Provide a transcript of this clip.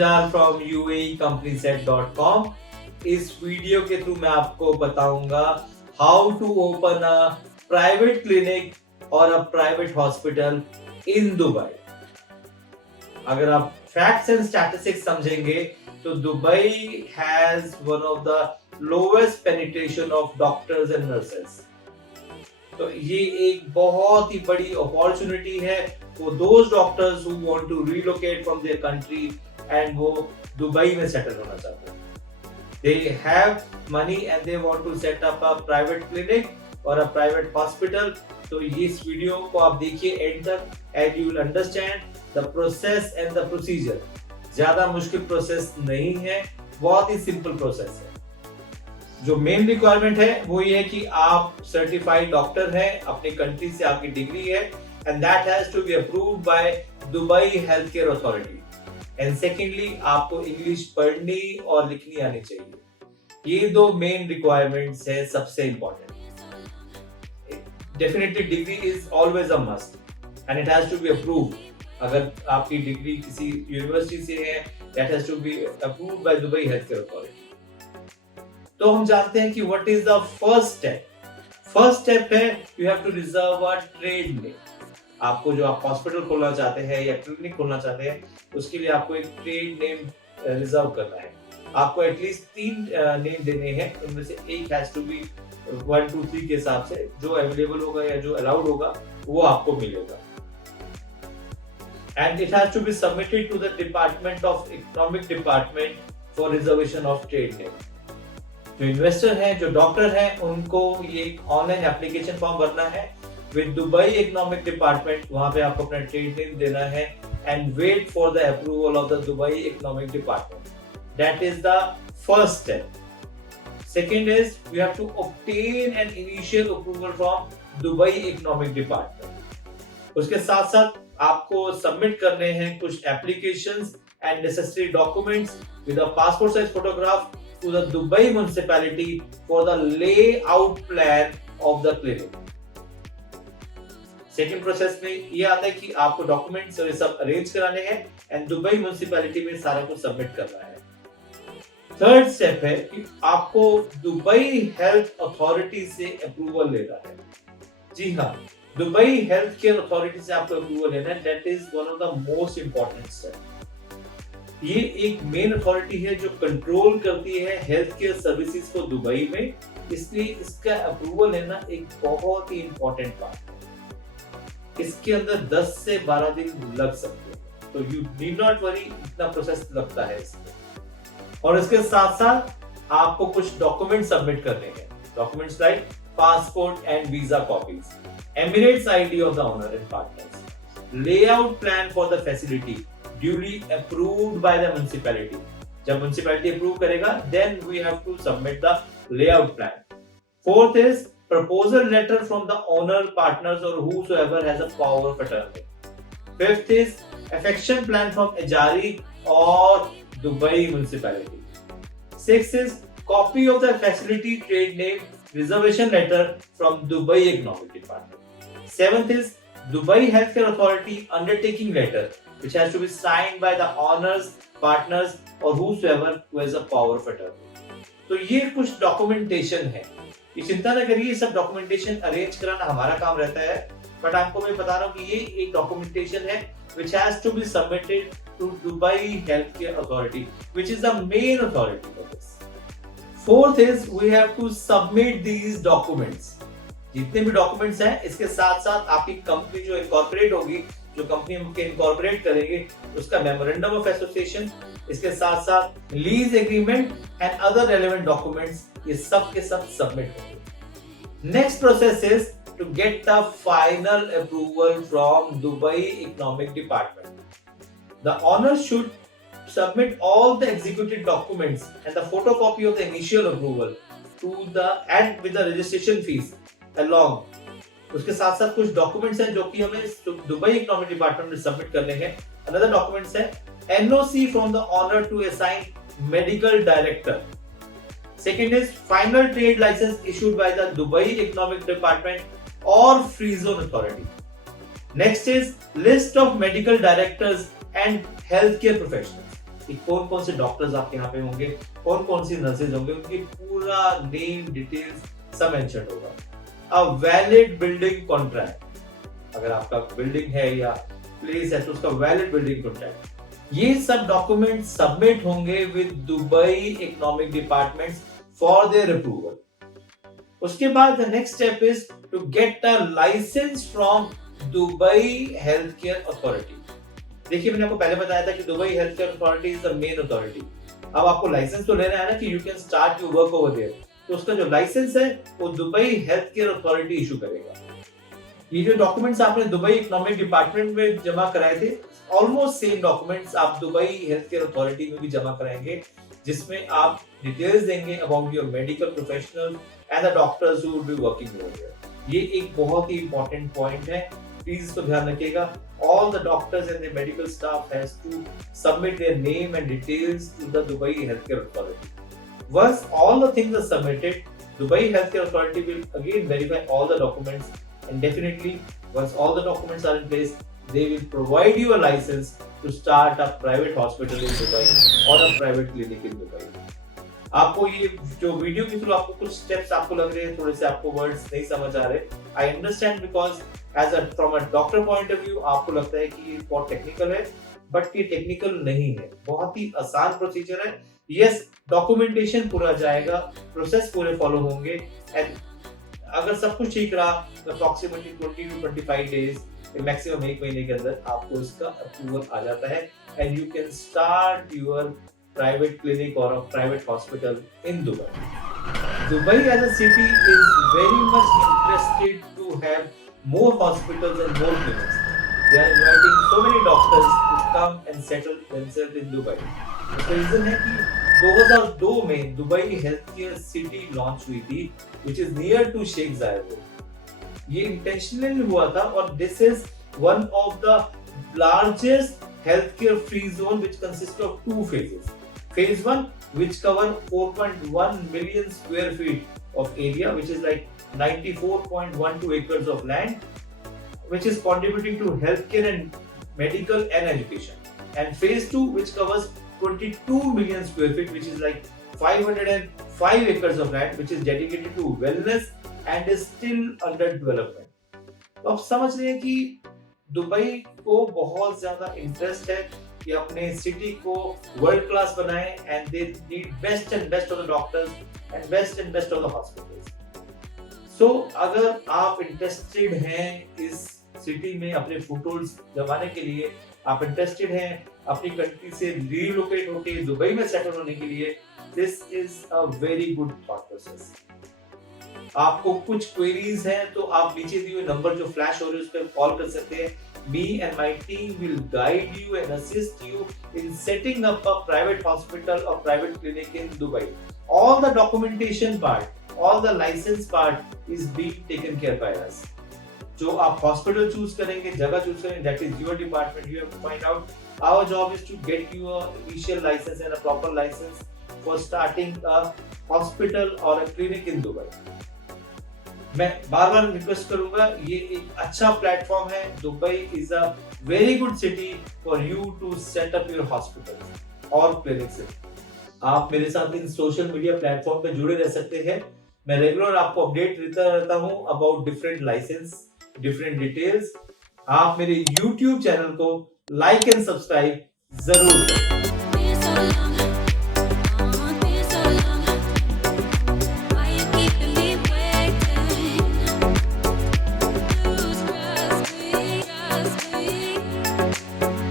जंजाल from UAEcompanyset.com। इस video के थ्रू मैं आपको बताऊंगा how to open a private clinic और a private hospital in Dubai. अगर आप फैक्ट्स एंड स्टैटिस्टिक्स समझेंगे तो Dubai has one of the lowest penetration of doctors and nurses. तो ये एक बहुत ही बड़ी अपॉर्चुनिटी है for those doctors who want to relocate from their country and वो दुबई में सेटल होना चाहते हैं। They have money and they want to set up a private clinic or a private hospital। तो इस वीडियो को आप देखिए एंड तक and you will understand the process and the procedure। ज्यादा मुश्किल प्रोसेस नहीं है, बहुत ही सिंपल प्रोसेस है। जो मेन रिक्वायरमेंट है वो ये है कि आप सर्टिफाइड डॉक्टर हैं, अपनी कंट्री से आपकी डिग्री है and that has to be approved by Dubai Healthcare Authority। And secondly, आपको इंग्लिश पढ़नी और लिखनी आनी चाहिए। ये दो मेन रिक्वायरमेंट्स है सबसे important. Definitely degree is always a must and it has to be approved. अगर आपकी डिग्री किसी यूनिवर्सिटी से है, that has to be approved by Dubai healthcare authority. तो हम जानते हैं कि what is the first step. First step है you have to reserve a trade name. आपको जो आप हॉस्पिटल खोलना चाहते हैं या क्लिनिक खोलना चाहते हैं, उसके लिए आपको एक ट्रेड नेम रिजर्व करना है। आपको एटलीस्ट 3 नेम देने हैं, उनमें से एक हैज टू बी 1 2 3 के हिसाब से जो अवेलेबल होगा या जो अलाउड होगा वो आपको मिलेगा। And it has to be submitted to the department of economic department for reservation of trade name. जो इन्वेस्टर हैं, जो डॉक्टर हैं, उनको ये एक ऑनलाइन एप्लीकेशन फॉर्म भरना है विद दुबई इकोनॉमिक डिपार्टमेंट। वहां पे आपको अपना ट्रेड नेम देना है and wait for the approval of the Dubai economic department. That is the first step. Second is you have to obtain an initial approval from Dubai economic department. उसके साथ साथ आपको सबमिट करने हैं कुछ applications and necessary documents with a passport size photograph to the Dubai municipality for the layout plan of the clinic. Second process में ये आता है कि आपको डॉक्यूमेंट्स और ये सब अरेंज कराने हैं एंड दुबई म्युनिसिपैलिटी में सारा कुछ सबमिट करना है। थर्ड स्टेप है कि आपको दुबई हेल्थ अथॉरिटी से अप्रूवल लेना है। जी हाँ, दुबई हेल्थ केयर अथॉरिटी से आपको अप्रूवल लेना है। That is one of the most important step. ये एक मेन अथॉरिटी है जो कंट्रोल करती है हेल्थ केयर सर्विसेज को दुबई में, इसलिए इसका अप्रूवल लेना एक बहुत ही इंपॉर्टेंट बात है। इसके अंदर 10 से 12 दिन लग सकते हैं, तो यू नीड नॉट वरी, इतना प्रोसेस लगता है इसमें। और इसके साथ साथ आपको कुछ डॉक्यूमेंट सबमिट करने हैं। Documents like passport and visa copies, Emirates ID of the owner and partners, layout plan for the facility duly approved by the municipality. जब म्युनिसिपैलिटी अप्रूव करेगा then we have to submit the layout plan. Fourth is proposal letter from the owner, partners or whosoever has a power of attorney. Fifth is affection plan from Ejari or Dubai municipality. Sixth is copy of the facility trade name reservation letter from Dubai economic department. Seventh is Dubai healthcare authority undertaking letter which has to be signed by the owners, partners or whosoever who has a power of attorney. तो ये कुछ documentation है। ये चिंता न करिए, सब documentation arrange कराना हमारा काम रहता है, बट आपको मैं बता रहा हूँ कि ये एक डॉक्यूमेंटेशन है which has to be submitted to Dubai Healthcare Authority, which is the main authority for this. Fourth is we have to submit these documents. जितने भी डॉक्यूमेंट्स हैं, इसके साथ साथ आपकी कंपनी जो इनकॉर्पोरेट होगी, जो कंपनी हम इनकॉर्पोरेट करेंगे, उसका मेमोरेंडम ऑफ एसोसिएशन, इसके साथ साथ lease agreement and other relevant documents, ये सब के सब सबमिट होंगे। Next process is to get the final approval from Dubai economic department. The owner should submit all the executed documents and the photocopy of the initial approval to the and with the registration fees along। उसके साथ साथ कुछ documents हैं जो कि हमें Dubai economic department में submit करने हैं। अनदर डॉक्यूमेंट्स है NOC from the owner to assign medical director. Second is final trade license issued by the Dubai economic department और free zone authority. Next is list of medical directors and health care professionals. कि कौन कौन से doctors आपके यहाँ पे होंगे, कौन कौन सी नर्सेज होंगे, उनकी पूरा नेम डिटेल्स सब मेंशन होगा। अ वैलिड बिल्डिंग कॉन्ट्रैक्ट, अगर आपका बिल्डिंग है या प्लेस है तो उसका वैलिड बिल्डिंग कॉन्ट्रैक्ट, ये सब डॉक्यूमेंट सबमिट होंगे with Dubai economic department for their approval. उसके बाद the next step is to get a licence from Dubai health care authority. देखिए मैंने आपको पहले बताया था कि Dubai health care authority is the main authority. अब आपको लाइसेंस तो लेना है ना कि you can start your work over there, तो उसका जो लाइसेंस है वो Dubai health care authority issue करेगा। ये जो डॉक्यूमेंट्स आपने दुबई इकोनॉमिक डिपार्टमेंट में जमा कराए थे, ऑलमोस्ट सेम डॉक्यूमेंट्स आप दुबई हेल्थ केयर अथॉरिटी में भी जमा कराएंगे, जिसमें आप डिटेल्स देंगे about your medical professional and the doctors who will be working over there. ये एक बहुत ही इंपॉर्टेंट पॉइंट है, प्लीज इसको ध्यान रखिएगा। All the doctors and the medical staff has to submit their name and details to the Dubai Healthcare Authority. Once all the things are submitted, Dubai Healthcare Authority will again verify all the documents, and definitely once all the documents are in place, they will provide you a license to start a private hospital in Dubai or a private clinic in Dubai. आपको ये जो video के through आपको कुछ steps आपको लग रहे हैं, थोड़े से आपको वर्ड्स नहीं समझ आ रहे, I understand, because as a from a doctor point of view आपको लगता है कि ये बहुत टेक्निकल है, बट ये टेक्निकल नहीं है, बहुत ही आसान प्रोसीजर है। यस, डॉक्यूमेंटेशन पूरा जाएगा, प्रोसेस पूरे फॉलो होंगे, एंड अगर सब कुछ ठीक रहा तो अप्रॉक्सीमेटली 20 to 25 डेज, मैक्सिमम 1 महीने के अंदर आपको इसका अप्रूवल आ जाता है, and you can start your private clinic or a private hospital in Dubai. Dubai as a city is very much interested to have more hospitals and more clinics. They are inviting so many doctors to come and settle themselves in Dubai. The reason है कि 2002 में Dubai health care city launch हुई थी, which is near to Sheikh Zayed. ये intentionally हुआ था, और this is one of the largest healthcare free zone which consists of 2 phases. Phase 1, which cover 4.1 million square feet of area, which is like 94.12 acres of land, which is contributing to healthcare and medical and education. And phase 2, which covers 22 million square feet, which is like 505 acres of land, which is dedicated to wellness and is still under development. तो आप समझ रहे हैं कि Dubai को बहुत ज्यादा interest है कि अपने सिटी को वर्ल्ड क्लास बनाए, and they need best and best of the doctors and best and best of the hospitals. So अगर आप इंटरेस्टेड हैं इस सिटी में अपने फुटहोल्ड्स जमाने के लिए, आप इंटरेस्टेड हैं अपनी कंट्री से रीलोकेट होकर दुबई में सेटल होने के लिए, this is a very good thought process. आपको कुछ क्वेरीज हैं तो आप नीचे दिए हुए नंबर जो फ्लैश हो रहे हैं उस पर कॉल कर सकते हैं। Me and my team will guide you and assist you in setting up a private hospital or private clinic in Dubai. All the documentation part, all the license part is being taken care by us. जो आप hospital choose करेंगे, जगह choose करेंगे, that is your department. You have to find out. Our job is to get you a initial license and a proper license for starting a hospital or a clinic in Dubai. मैं बार बार request करूंगा, ये एक अच्छा platform है। Dubai is a very good city for you to set up your hospital और clinics. आप मेरे साथ इन सोशल मीडिया प्लेटफॉर्म पे जुड़े रह सकते हैं। मैं रेगुलर आपको अपडेट देता रहता हूं about different licence, different details. आप मेरे YouTube चैनल को लाइक एंड सब्सक्राइब जरूर करें।